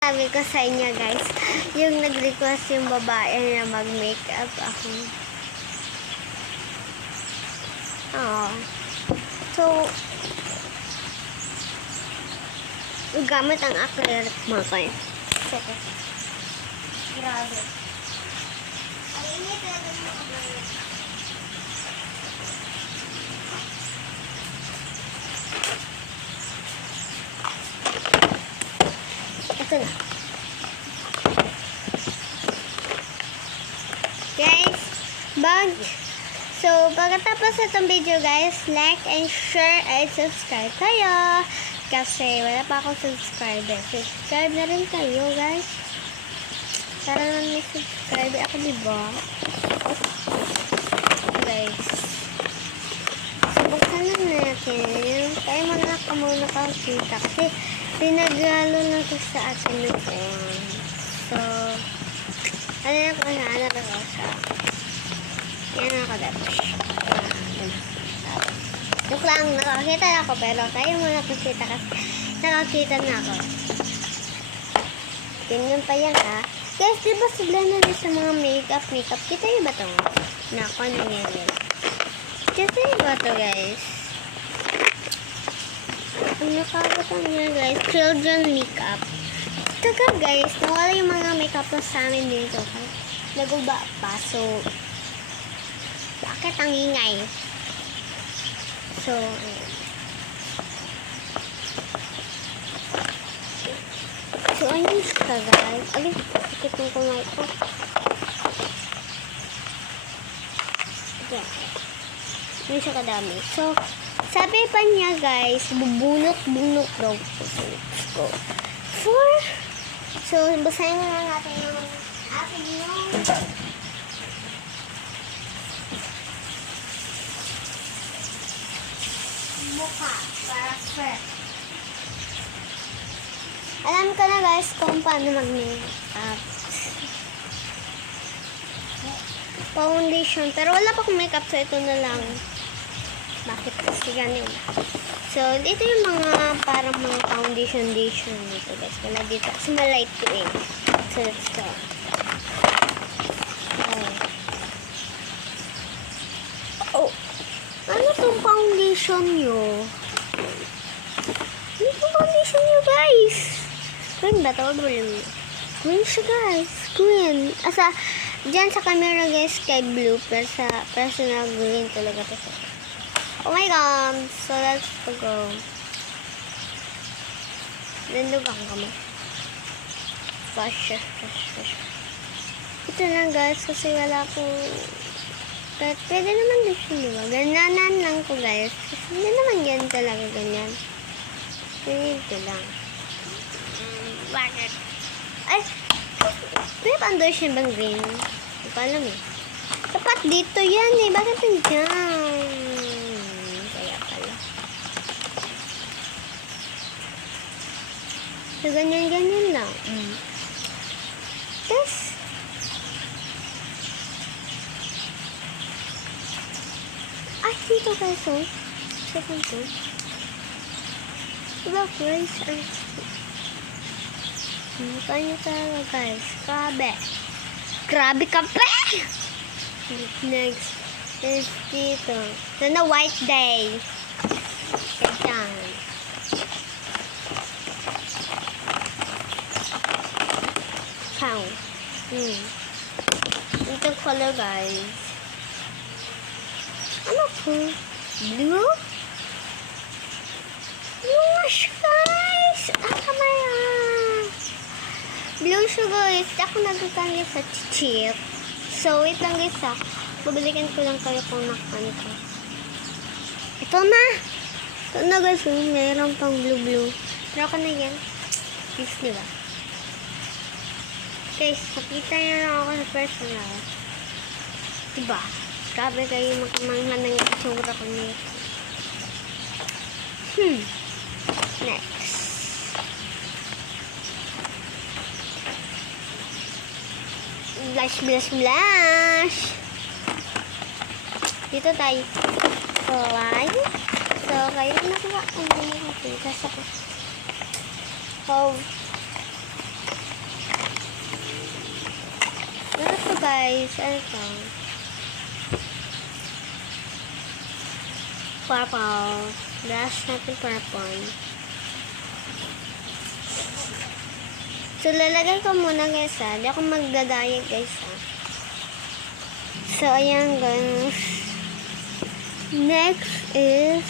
Sabi ko sa inyo guys, yung nag-request yung babae na mag-makeup ako. Oo. So, gamit ang acrylic marker. Sige. Grabe. Ang init talaga ng acrylic. Ito na. Guys, so, pagkatapos itong video guys, like and share and subscribe kayo. Kasi wala pa akong subscriber. Subscribe na rin kayo guys. Para lang may subscribe ako, diba? Guys. So, buksan na natin. Tayo muna pakita. Kasi, pinagalo na ito sa atin noon. So, ano ko sa yan ako dapat. Joke lang, nakakita na ako, pero tayo muna pakita kasi nakakita na ako. Tingnan pa yan ha. Guys, diba sila na rin sa mga makeup? Kita nyo ba ito? Nako, nangyari. Kita nyo ba ito guys? Ang nakakatang niya guys, children makeup. Taka guys, nawala yung mga makeup na sa amin dito. Naguba pa, so bakit ang ingay? So, ayun siya guys. Alin, sakit yung kumay ko. Yun siya kadami. So, sabi pa niya guys, bubunot-bunot daw ko. So, basahin na natin yung aking mukha para fresh. Alam ko na guys kung paano mag-makeup. Foundation. Pero wala pa akong makeup, so ito na lang. Bakit kasi ganyan? So, dito yung mga parang mga foundation dito guys. Wala dito kasi malight to eh. So, let's go. Oh. Ano tong foundation nyo? Ano tong foundation nyo guys? Green ba ito? Green siya guys. Green. Asa, dyan sa camera guys, sky blue. Pero sa personal green talaga ito. Oh my god. So, let's go. Nandugang kami. Flash. Ito lang guys, kasi wala akong... Pwede naman din siya, diba? Gananan lang ko guys. Kasi hindi naman yan talaga ganyan. Ito lang. Bakit? Ay! May foundation bang green? Hindi ko alam eh. Dapat dito yan eh. Bakit nandiyan? Kaya pala. So, ganyan lang. Yes. Ay, dito guys, oh. Second to. Diba, guys? Mukha nyo talaga, guys. Grabe kape! Next is dito. Ito na white day. Ganyan. Pound. Ito color, guys. Ano po? Blue? Blush, guys! Kamaya! Blue siya, guys. Ako nagkakangit sa chip. So, wait lang, guys, ha. Babalikan ko lang kayo kung nakan ko. Ito na! Ito na, guys. Mayroon pang blue. Pero ako na yan. Please, diba? Guys, nakita niyo lang ako sa personal. Diba? Grabe kayo magmangha ng itsura ko nito. Next. Blush. Dito tayo. Fly. So, kayo na ba? Ang makikita sa ko. guys. Ano to? Purple. Brush natin purple. So, lalagay ko muna guys ha. Hindi ako magdadayag guys ha. So, ayan guys. Next is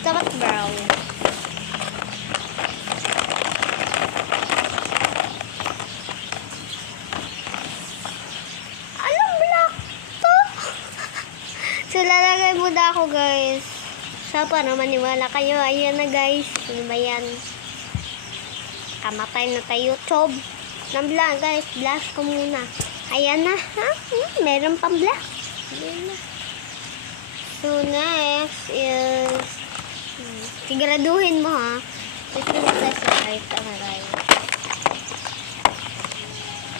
dapat brown. Anong black to? So, lalagay muna ako guys. So, paano maniwala kayo? Ayan na guys. Ano ba yan? Kamatay na tayo. YouTube. Ng black guys. Blush ko muna. Ayan na. Ha? Meron pang black. Ayan na. So, next is siguraduhin mo ha. Ito na guys. Right. Aray.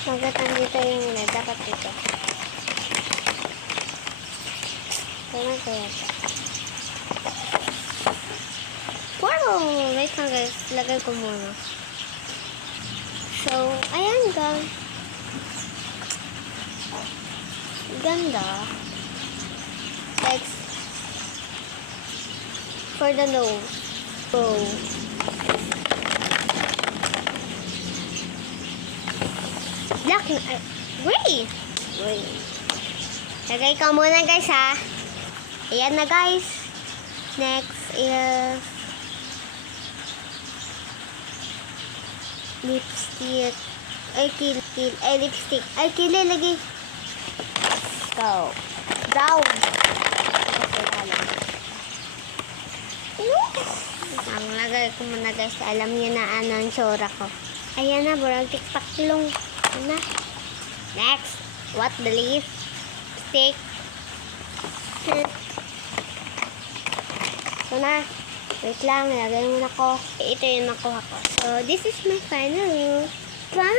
Magatan dito yung red. Dapat dito. Kailan kaya ito? Wow! Wait lang guys. Lagay ko muna. So, ayan guys. Ganda. Next. For the nose. So, black na. Gray. Gray. Lagay ko muna guys ha. Ayan na guys. Next is lipstick. Ay, lipstick. Ay, lagay. Go. Down. Ang lagay ko muna guys. Alam niyo na ano ang tsura ko. Ayan na, burang tikpaklong. Ayan na. Next. What the lipstick? Ito na. Wait lang, lagay muna ko. Ito yung nakuha ko. So, this is my final look. Bye!